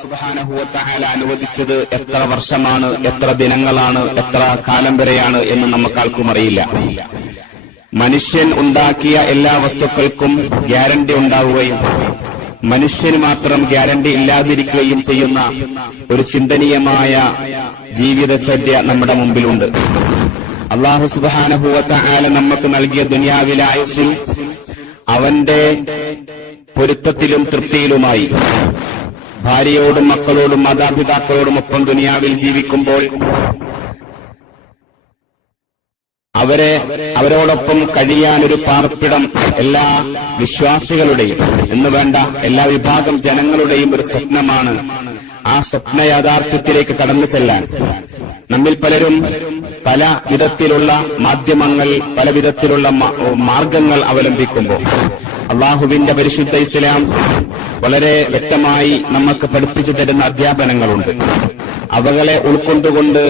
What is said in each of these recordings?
സുബ്ഹാനഹു വ തആല അനുവദിച്ചത് എത്ര വർഷമാണ്, എത്ര ദിനങ്ങളാണ്, എത്ര കാലം വരെയാണ് എന്ന് നമുക്കാർക്കും അറിയില്ല. മനുഷ്യൻ ഉണ്ടാക്കിയ എല്ലാ വസ്തുക്കൾക്കും ഗ്യാരണ്ടി ഉണ്ടാവുകയും മനുഷ്യന് മാത്രം ഗ്യാരണ്ടി ഇല്ലാതിരിക്കുകയും ചെയ്യുന്ന ഒരു ചിന്തനീയമായ ജീവിതചര്യ നമ്മുടെ മുമ്പിലുണ്ട്. അല്ലാഹു സുബ്ഹാനഹു വ തആല നമുക്ക് നൽകിയ ദുനിയാവിലെ ആയുസ്സിൽ അവന്റെ പൊരുത്തത്തിലും തൃപ്തിയിലുമായി ഭാര്യയോടും മക്കളോടും മാതാപിതാക്കളോടുമൊപ്പം ദുനിയാവിൽ ജീവിക്കുമ്പോൾ അവരോടൊപ്പം കഴിയാൻ ഒരു പാർപ്പിടം എല്ലാ വിശ്വാസികളുടെയും എന്ന് വേണ്ട എല്ലാ വിഭാഗം ജനങ്ങളുടെയും ഒരു സ്വപ്നമാണ്. ആ സ്വപ്ന യാഥാർത്ഥ്യത്തിലേക്ക് കടന്നു ചെല്ലാൻ നമ്മിൽ പലരും പല വിധത്തിലുള്ള മാധ്യമങ്ങൾ, പല വിധത്തിലുള്ള മാർഗങ്ങൾ അവലംബിക്കുമ്പോൾ അള്ളാഹുവിന്റെ പരിശുദ്ധ ഇസ്ലാം വളരെ വ്യക്തമായി നമുക്ക് പഠിപ്പിച്ചു തരുന്ന അധ്യാപനങ്ങളുണ്ട്. അവകളെ ഉൾക്കൊണ്ടുകൊണ്ട്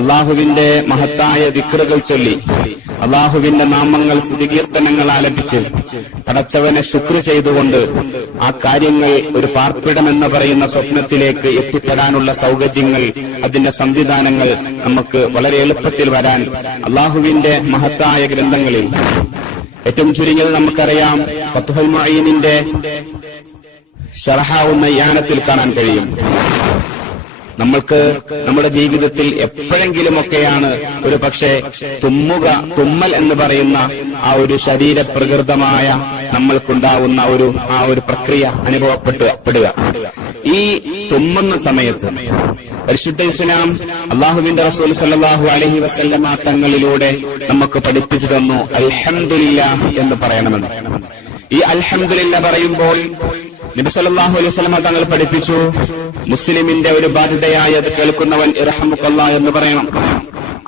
അള്ളാഹുവിന്റെ മഹത്തായ ദിക്റുകൾ ചൊല്ലി അള്ളാഹുവിന്റെ നാമങ്ങൾ സ്തുതികീർത്തനങ്ങൾ ആലപിച്ച് പടച്ചവനെ ശുക്ർ ചെയ്തുകൊണ്ട് ആ കാര്യങ്ങൾ ഒരു പാർപ്പിടം എന്ന് പറയുന്ന സ്വപ്നത്തിലേക്ക് എത്തിപ്പെടാനുള്ള സൗകര്യങ്ങൾ, അതിന്റെ സംവിധാനങ്ങൾ നമുക്ക് വളരെ എളുപ്പത്തിൽ വരാൻ അള്ളാഹുവിന്റെ മഹത്തായ ഗ്രന്ഥങ്ങളിൽ ഏറ്റവും ചുരുങ്ങിയത് നമുക്കറിയാം ഫത്ഹുൽ മുഈനിന്റെ ശർഹാവുന്ന യാനത്തിൽ കാണാൻ കഴിയും. നമ്മൾക്ക് നമ്മുടെ ജീവിതത്തിൽ എപ്പോഴെങ്കിലുമൊക്കെയാണ് ഒരു പക്ഷേ തുമ്മൽ എന്ന് പറയുന്ന ആ ഒരു ശരീരപ്രകൃതമായ നമ്മൾക്കുണ്ടാവുന്ന ആ ഒരു പ്രക്രിയ അനുഭവപ്പെടുക. ഈ തുമ്മുന്ന സമയത്ത് പരിശുദ്ധ ഇസ്ലാം അള്ളാഹുവിന്റെ റസൂൽ സല്ലല്ലാഹു അലൈഹി വസല്ലമ തങ്ങളിലൂടെ നമുക്ക് പഠിപ്പിച്ചു തന്നു അൽഹംദുലില്ലാഹ് എന്ന് പറയണമെന്ന്. ഈ അൽഹംദുലില്ലാഹ് പറയുമ്പോൾ നബി സല്ലല്ലാഹു അലൈഹി വസല്ലമ തങ്ങൾ പഠിപ്പിച്ചു, മുസ്ലിമിന്റെ ഒരു ബാധ്യതയായി അത് കേൾക്കുന്നവൻ ഇർഹമുക്കല്ലാഹ് എന്ന് പറയണം.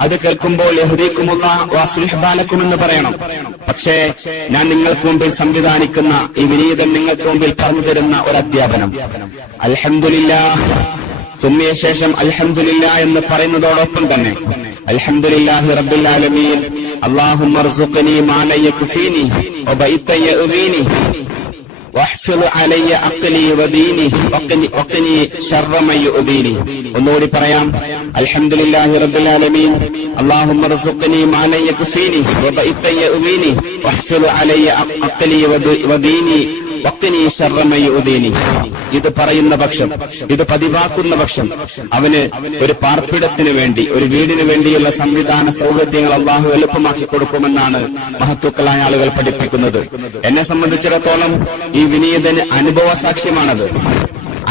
അത് കേൾക്കുമ്പോൾ യഹ്ദീകുമുല്ലാഹ് വസ്ലിഹ് ബാലക്കും എന്ന് പറയണം. പക്ഷേ ഞാൻ നിങ്ങൾക്ക് മുമ്പിൽ സംവിധാനിക്കുന്ന ഈ വിനീതൻ നിങ്ങൾക്ക് മുമ്പിൽ പറഞ്ഞു തരുന്ന ഒരു അധ്യാപനം അൽഹംദുലില്ലാഹ്, തുമ്മിയ ശേഷം അൽഹംദുലില്ലാഹ് എന്ന് പറയുന്നതോടൊപ്പം തന്നെ അൽഹംദുലില്ലാഹി റബ്ബിൽ ആലമീൻ അല്ലാഹുമ്മ അർസുഖ്നി മാ ലാ യക്ഫീനി വബൈത യഅ്വീനി വഹ്ഫിള് അലയ്യ അഖ്ലി വദീനി വഖ്നി ശർറ മൻ യുഅ്ദീനി. ഒന്നുകൂടി പറയാം. അൽഹംദുലില്ലാഹി റബ്ബിൽ ആലമീൻ അല്ലാഹുമ്മ അർസുഖ്നി മാ ലാ യക്ഫീനി വബൈത യഅ്വീനി വഹ്ഫിള് അലയ്യ അഖ്ലി വദീനി വഖ്നി ശർറ മൻ യുഅ്ദീനി. ഇത് പറയുന്ന പക്ഷം, ഇത് പതിവാക്കുന്ന പക്ഷം അവന് ഒരു പാർപ്പിടത്തിന് വേണ്ടി, ഒരു വീടിന് വേണ്ടിയുള്ള സംവിധാന സൗകര്യങ്ങൾ അള്ളാഹു എളുപ്പമാക്കി കൊടുക്കുമെന്നാണ് മഹത്തുക്കളായ ആളുകൾ പഠിപ്പിക്കുന്നത്. എന്നെ സംബന്ധിച്ചിടത്തോളം ഈ വിനീതന് അനുഭവ സാക്ഷ്യമാണത്.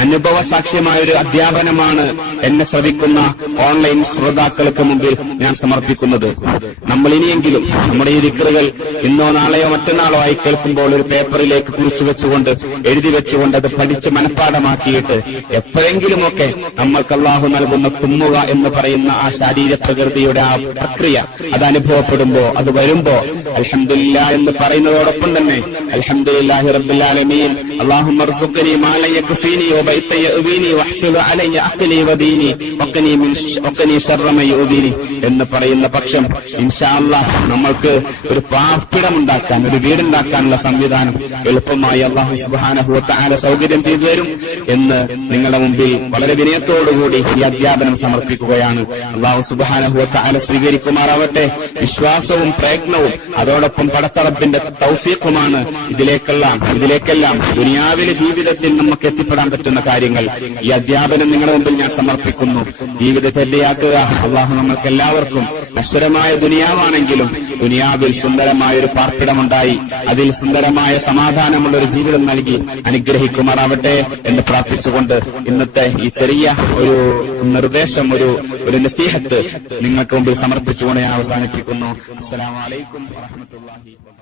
അനുഭവ സാക്ഷ്യമായ ഒരു അധ്യാപനമാണ് എന്നെ ശ്രവിക്കുന്ന ഓൺലൈൻ ശ്രോതാക്കൾക്ക് മുമ്പിൽ ഞാൻ സമർപ്പിക്കുന്നത്. നമ്മൾ ഇനിയെങ്കിലും നമ്മുടെ ഈ ദിക്റുകൾ ഇന്നോ നാളെയോ മറ്റന്നാളോ ആയി കേൾക്കുമ്പോൾ ഒരു പേപ്പറിലേക്ക് കുറിച്ചു വെച്ചുകൊണ്ട്, എഴുതി വെച്ചുകൊണ്ട് അത് പഠിച്ച് മനഃപ്പാഠമാക്കിയിട്ട് എപ്പോഴെങ്കിലുമൊക്കെ നമ്മൾക്ക് അല്ലാഹു നൽകുന്ന തുമ്മുക എന്ന് പറയുന്ന ആ ശാരീര പ്രകൃതിയുടെ ആ പ്രക്രിയ അത് അനുഭവപ്പെടുമ്പോ, അത് വരുമ്പോ അൽഹംദുലില്ലാഹ് എന്ന് പറയുന്നതോടൊപ്പം തന്നെ അൽഹംദുലില്ലാഹി റബ്ബിൽ ആലമീൻ അല്ലാഹുമ്മ അർസുഖ്നി മാ ലാ യക്ഫീനി വബൈത യഅ്വീനി വഹ്ഫിള് അലയ്യ അഖ്ലി വദീനി വഖ്നി ശർറ മൻ യുഅ്ദീനി എന്ന് പറയുന്ന പക്ഷം ഇൻഷാ അല്ലാഹ് നമ്മൾക്ക് ഒരു പാർപ്പിടമുണ്ടാക്കാൻ, ഒരു വീടുണ്ടാക്കാനുള്ള സംവിധാനം എളുപ്പമായി അല്ലാഹു സുബ്ഹാനഹു വ തആല സൗകര്യം ചെയ്തു തരും എന്ന് നിങ്ങളുടെ മുമ്പിൽ വളരെ വിനയത്തോടുകൂടി ഈ അധ്യാപനം സമർപ്പിക്കുകയാണ്. അല്ലാഹു സുബ്ഹാനഹു വ തആല സ്വീകരിക്കുമാറാവട്ടെ. വിശ്വാസവും പ്രയത്നവും അതോടൊപ്പം പടച്ചറബിന്റെ തൗഫീഖുമാണ് ഇതിലേക്കെല്ലാം ദുനിയാവിലെ ജീവിതത്തിൽ നമുക്ക് എത്തിപ്പെടാൻ പറ്റുന്ന കാര്യങ്ങൾ. ഈ അധ്യാപനം നിങ്ങളുടെ മുമ്പിൽ ഞാൻ സമർപ്പിക്കുന്നു. ജീവിതചര്യയാക്കുക. അള്ളാഹു നമ്മൾക്ക് എല്ലാവർക്കും നശ്വരമായ ദുനിയാവാണെങ്കിലും ദുനിയാവിൽ സുന്ദരമായ ഒരു പാർപ്പിടമുണ്ടായി അതിൽ സുന്ദരമായ സമാധാനമുള്ള ഒരു ജീവിതം നൽകി അനുഗ്രഹിക്കുമാറാവട്ടെ എന്ന് പ്രാർത്ഥിച്ചുകൊണ്ട് ഇന്നത്തെ ഈ ചെറിയ ഒരു നിർദ്ദേശം, ഒരു നസീഹത്ത് നിങ്ങൾക്ക് മുമ്പിൽ സമർപ്പിച്ചുകൊണ്ട് ഞാൻ അവസാനിപ്പിക്കുന്നു. അസ്സലാമു അലൈക്കും വറഹ്മത്തുള്ളാഹി വബറകാതുഹു.